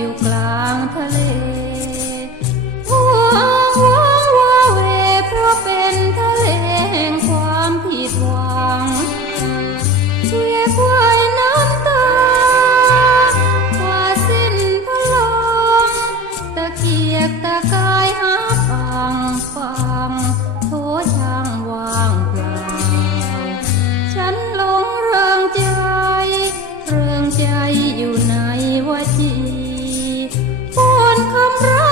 อยู่กลางทะเลหัวหัววาเวเพราะเป็นทะเลแห่ง sombra.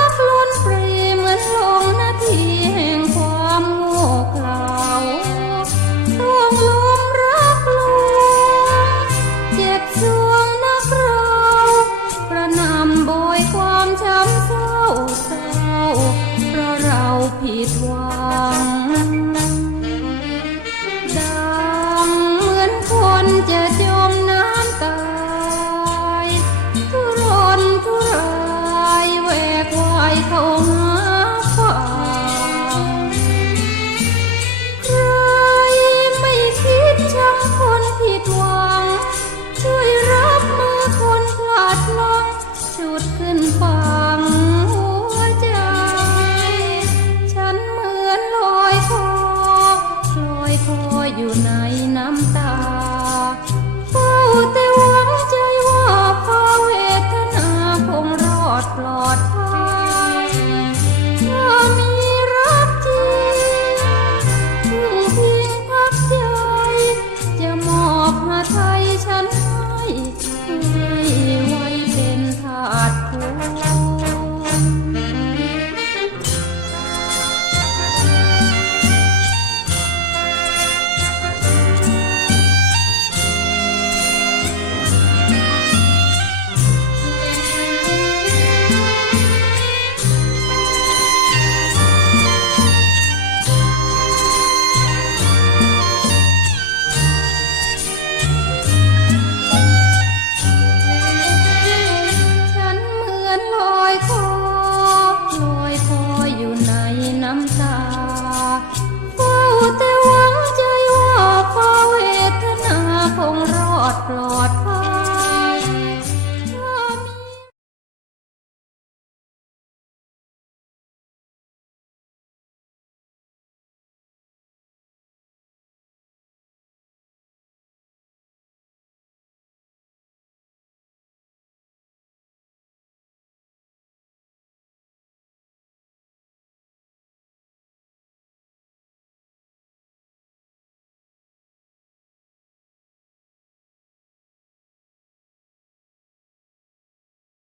คง